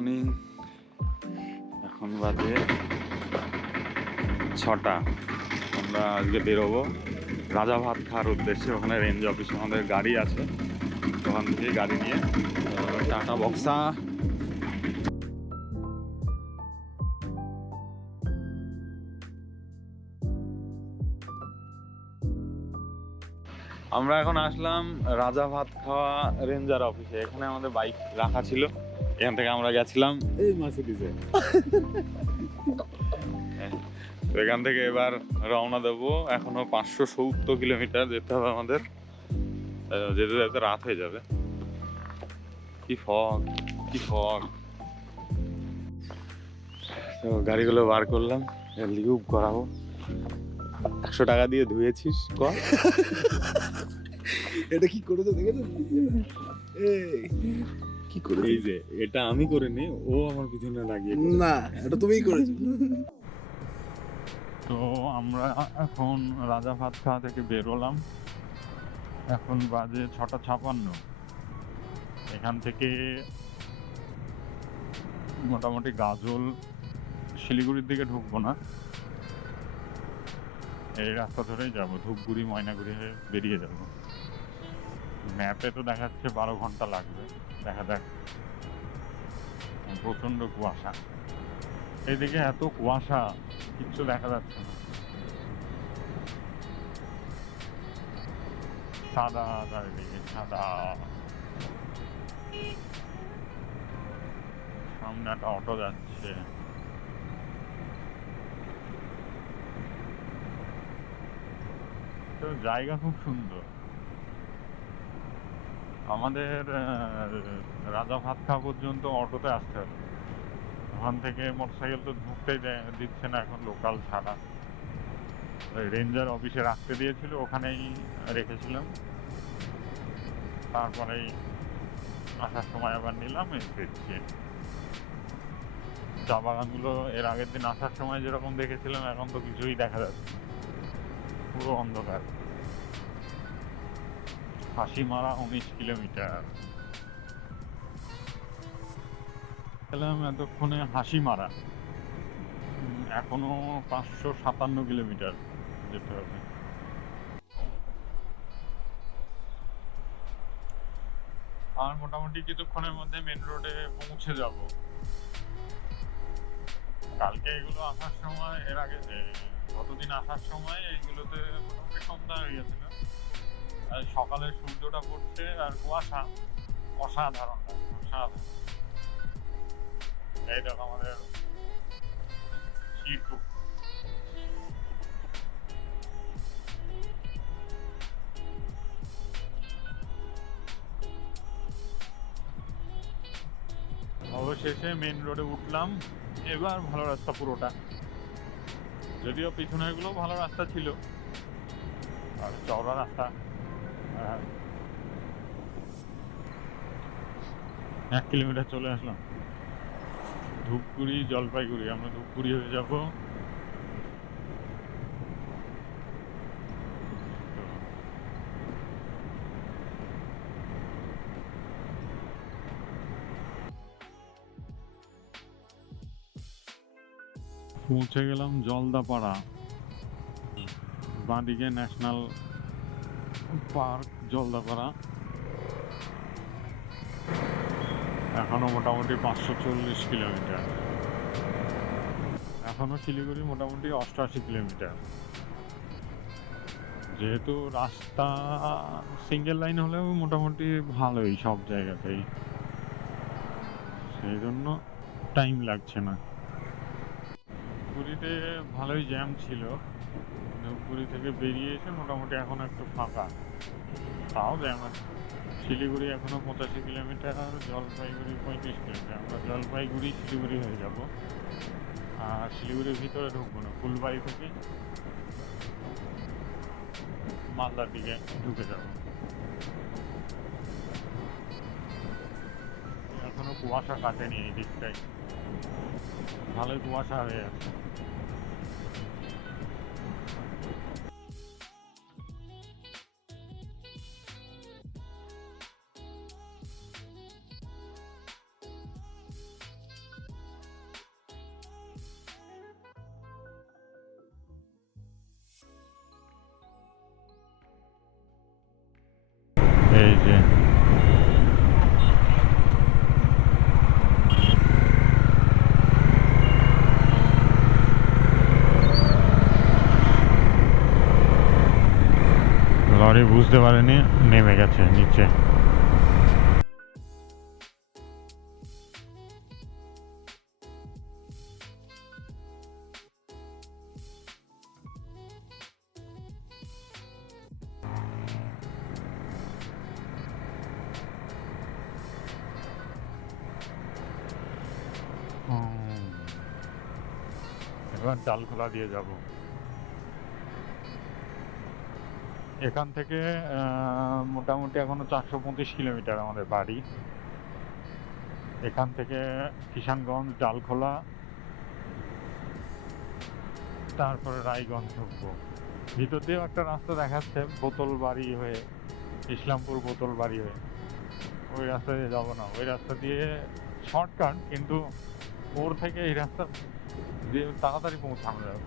Morning. এখন বাজে 6টা। আমরা আজকে বেরোবো রাজা ভাত খাওয়ার উদ্দেশ্যে। ওখানে রেঞ্জ অফিসে আমাদের গাড়ি আছে, ওখান থেকে গাড়ি নিয়ে টাটা বক্সা। আমরা এখন আসলাম রাজা ভাত খাওয়া রেঞ্জার অফিসে। এখানে আমাদের বাইক রাখা ছিল, এখান থেকে আমরা গেছিলাম এই মার্সিডিজে। তো এখান থেকে এবার রওনা দেবো। এখনো 570 কিলোমিটার যেতে হবে আমাদের। যেতে যেতে রাত হয়ে যাবে। কি ফগ, কি ফগ। তো গাড়িগুলো বার করলাম, লিউব করাবো। 100 টাকা দিয়ে ধুয়েছিস কর। এটা কি করেছো দেখেছো? কি করে? এই যে এটা আমি করিনি, ও আমার পিছনে লাগিয়ে। না, এটা তুমিই করেছো। তো আমরা এখন রাজা ভাত খাওয়া থেকে বেরোলাম। এখন বাজে 6:56। এখান থেকে মোটামুটি গাজল শিলিগুড়ির দিকে ঢুকবো না, এই রাস্তা ধরেই যাবো, ধূপগুড়ি ময়নাগুড়ি হয়ে বেরিয়ে যাব। ম্যাপে তো দেখাচ্ছে 12 ঘন্টা লাগবে, দেখা যাক। প্রচণ্ড কুয়াশা, এইদিকে এত কুয়াশা কিচ্ছু দেখা যাচ্ছে না। সাদা চারিদিকে সাদা। সামনে একটা অটো যাচ্ছে। তো জায়গা খুব সুন্দর। আমাদের রাজা ভাত খাওয়া পর্যন্ত অটোতে আসতে হবে। ওখান থেকে মোটরসাইকেল তো ঢুকতেই দিচ্ছে না এখন, লোকাল ছাড়া। রেঞ্জার অফিসে রাখতে দিয়েছিল, ওখানেই রেখেছিলাম। তারপরেই আসার সময় আবার নিলাম, ফিরছি। চা বাগানগুলো এর আগের দিন আসার সময় যেরকম দেখেছিলাম, এখন তো কিছুই দেখা যাচ্ছে, পুরো অন্ধকার। হাসিমারা 19 কিলোমিটার গেলাম এতক্ষণে। হাসিমারা এখনো 557 কিলোমিটার যেতে হবে। আর মোটামুটি কিছুক্ষণের মধ্যে মেন রোডে পৌঁছে যাব। কালকে এগুলো আসার সময়, এর আগে গতদিন আসার সময় এইগুলোতে মোটামুটি সন্ধ্যা হয়ে গেছিল। আর সকালে সূর্যটা পড়ছে আর কুয়াশা, অসাধারণ লাগে, অসাধারণ। এই দেখো আমাদের C2। অবশেষে মেন রোডে উঠলাম। এবার ভালো রাস্তা পুরোটা, যদিও পিছনের গুলো ভালো রাস্তা ছিল আর চওড়া রাস্তা। 1 কিলোমিটার চলে আসলাম। ধূপগুড়ি জলপাইগুড়ি, আমরা ধূপগুড়ি হয়ে যাব। পৌঁছে গেলাম জলদাপাড়া। বাঁদিকে ন্যাশনাল পার্ক জলদাপাড়া। এখনো মোটামুটি 540 কিলোমিটার। এখনো শিলিগুড়ি মোটামুটি 88 কিলোমিটার। যেহেতু রাস্তা সিঙ্গেল লাইন হলেও মোটামুটি ভালোই সব জায়গাতেই, সেই জন্য টাইম লাগছে না। পুরীতে ভালোই জ্যাম ছিল, ধূপগুড়ি থেকে বেরিয়ে এসে মোটামুটি এখন একটু ফাঁকা, তাও জ্যাম আছে। শিলিগুড়ি এখনো 85 কিলোমিটার, আর জলপাইগুড়ি 35 কিলোমিটার। আমরা জলপাইগুড়ি শিলিগুড়ি হয়ে যাব, আর শিলিগুড়ির ভিতরে ঢুকবো না, ফুলবাড়ি থেকে মালদার দিকে ঢুকে যাব। এখনো কুয়াশা কাটেনি এই দিকটায়, ভালোই কুয়াশা হয়ে আছে। সরি, বুঝতে পারেনি, নেমে গেছে নিচে। এবার ডালখোলা দিয়ে যাব। এখান থেকে মোটামুটি এখনো 435 কিলোমিটার আমাদের বাড়ি। এখান থেকে কিষানগঞ্জ, ডালখোলা, তারপরে রায়গঞ্জ ঢুকবো। ভিতর দিয়েও একটা রাস্তা দেখাচ্ছে বোতল বাড়ি হয়ে, ইসলামপুর বোতল বাড়ি হয়ে। ওই রাস্তা দিয়ে যাবো না, ওই রাস্তা দিয়ে শর্টকাট, কিন্তু ওর থেকে এই রাস্তা দিয়ে তাড়াতাড়ি পৌঁছানো যাবে।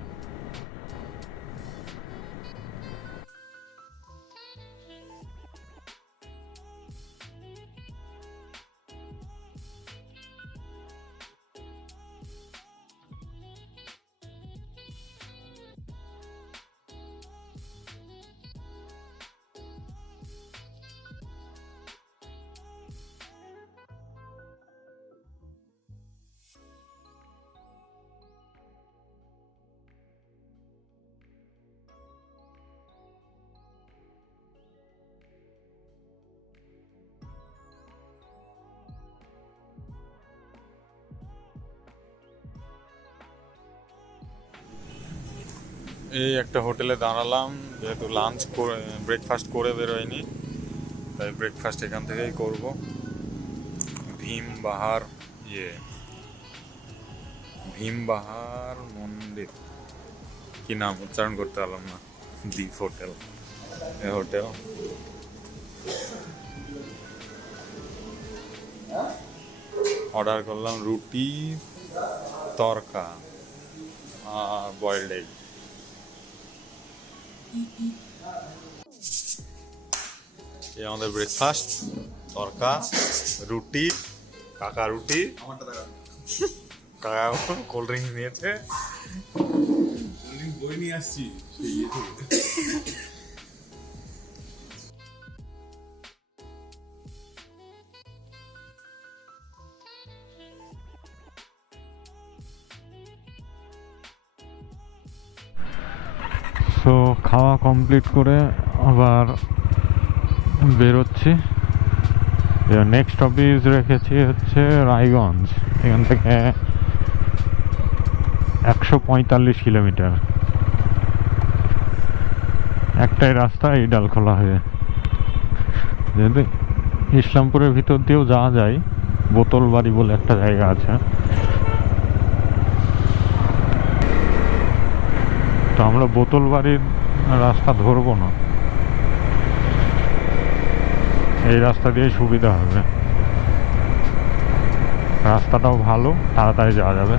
এই একটা হোটেলে দাঁড়ালাম, যেহেতু লাঞ্চ করে ব্রেকফাস্ট করে বেরোয়নি, তাই ব্রেকফাস্ট এখান থেকেই করব। ভীমবাহার মন্দির, কি নাম উচ্চারণ করতে পারলাম না। দ্বীপ হোটেল, এই হোটেল। অর্ডার করলাম রুটি, তরকা আর বয়েলড এগ। এই আমাদের ব্রেকফাস্ট, তরকা, রুটি, কাকা রুটি, কাকা কোল্ড ড্রিঙ্কস নিয়েছে। বই নিয়ে আসছি। সো খাওয়া কমপ্লিট করে আবার বেরোচ্ছি। নেক্সট অফিস রেখেছি হচ্ছে রায়গঞ্জ। এখান থেকে 145 কিলোমিটার, একটাই রাস্তা, এই ডালখোলা হয়ে। যেহেতু ইসলামপুরের ভিতর দিয়েও যাওয়া যায়, বোতল বাড়ি বলে একটা জায়গা আছে। তো আমরা বোতল বাড়ির রাস্তা ধরবো না, এই রাস্তা দিয়ে সুবিধা হবে, রাস্তাটাও ভালো, তাড়াতাড়ি যাওয়া যাবে।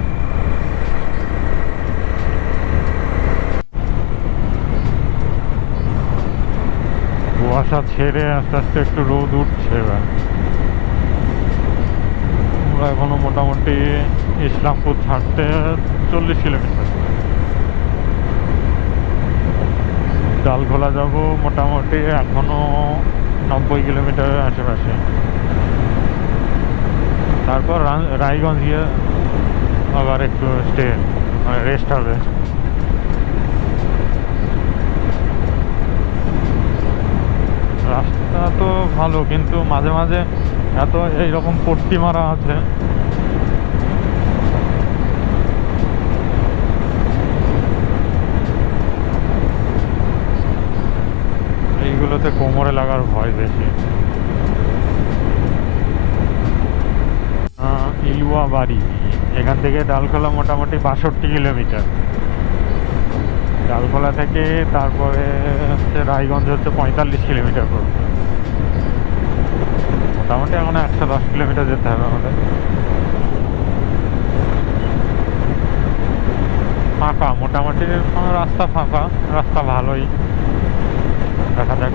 কুয়াশা ছেড়ে আস্তে আস্তে একটু রোদ উঠছে। এবার আমরা এখনো মোটামুটি ইসলামপুর ছাড়তে 40 কিলোমিটার। ডালখোলা যাব মোটামুটি এখনো 90 কিলোমিটারের আশেপাশে। তারপর রায়গঞ্জ গিয়ে আবার একটু রেস্ট হবে। রাস্তা তো ভালো, কিন্তু মাঝে মাঝে এত এইরকম পট্টি মারা আছে, এইগুলোতে কোমরে লাগার ভয় বেশি। ইলুয়া বাড়ি, এখান থেকে ডালখোলা মোটামুটি 62 কিলোমিটার। ডালখোলা থেকে তারপরে হচ্ছে রায়গঞ্জ হচ্ছে 45 কিলোমিটার পড়বে। মোটামুটি এখন 110 কিলোমিটার যেতে হবে আমাদের। ফাঁকা মোটামুটি, রাস্তা ফাঁকা, রাস্তা ভালোই, দেখা যাক।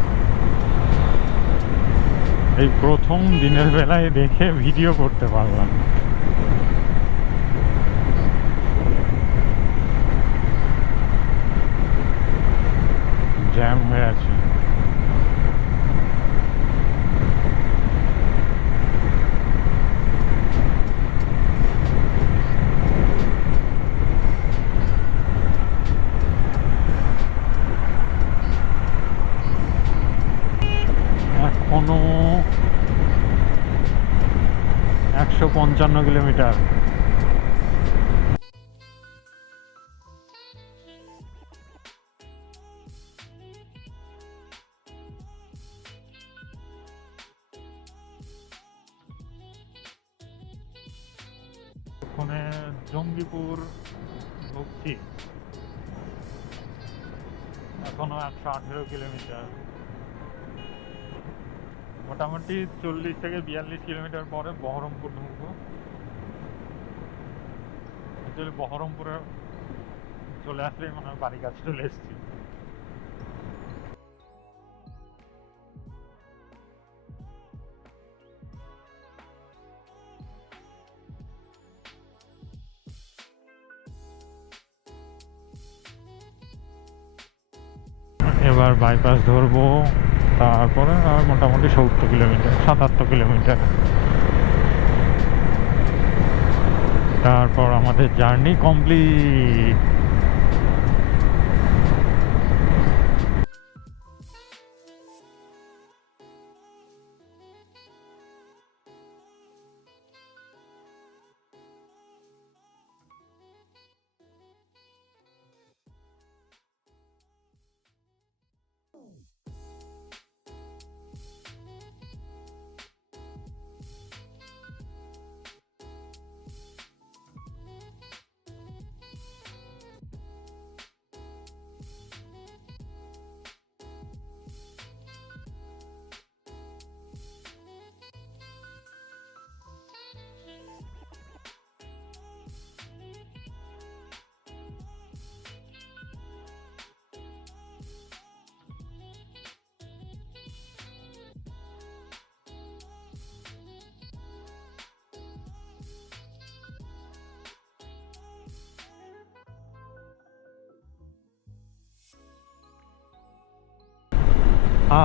এই প্রথম দিনের বেলায় দেখে ভিডিও করতে পারলাম। জ্যাম হয়ে আছে। এখনো 155 কিলোমিটার। ওখানে জঙ্গিপুর ঢুকছি, এখনো 118 কিলোমিটার। মোটামুটি 40 থেকে 42 কিলোমিটার পরে বহরমপুর ঢুকবো। অ্যাকচুয়ালি বহরমপুরে চলে আসলেই মনে হয় বাড়ি কাছে চলে এসেছি। এবার বাইপাস ধরবো, তারপরে আর মোটামুটি 70 কিলোমিটার 77 কিলোমিটার, তারপর আমাদের জার্নি কমপ্লিট।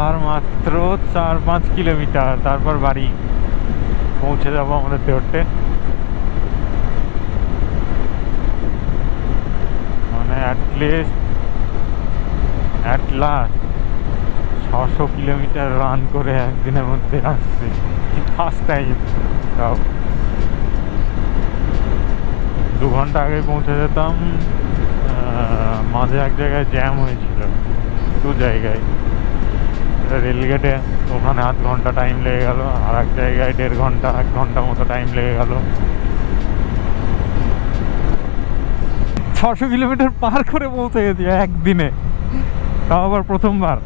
আর মাত্র 4-5 কিলোমিটার, তারপর বাড়ি পৌঁছে যাবো আমাদের দেওরটে। মানে অ্যাট লাস্ট 600 কিলোমিটার রান করে একদিনের মধ্যে আসছি, ফার্স্ট টাইম। সব 2 ঘন্টা আগে পৌঁছে যেতাম, মাঝে এক জায়গায় জ্যাম হয়েছিল, 2 জায়গায়। রেলগেটে ওখানে আধ ঘন্টা টাইম লেগে গেল, আর এক জায়গায় 1.5 ঘন্টা 1 ঘন্টা মতো টাইম লেগে গেল। 600 কিলোমিটার পার করে পৌঁছে গেছি একদিনে, তাও আবার প্রথমবার।